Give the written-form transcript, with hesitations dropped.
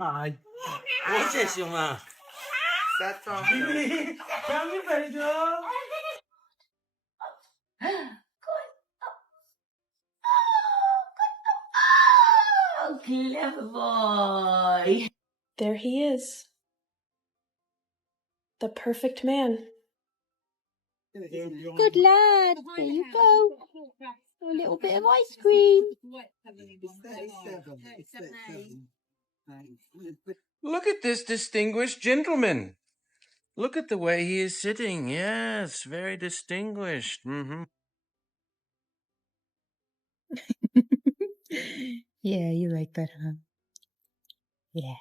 Ai, você, Silma. That's all. Come here, baby girl. Oh, clever boy. There he is. The perfect man. Good lad. There you go. A little bit of ice cream. Look at this distinguished gentleman. Look at the way he is sitting. Yes, very distinguished. Yeah, you like that, huh? Yeah.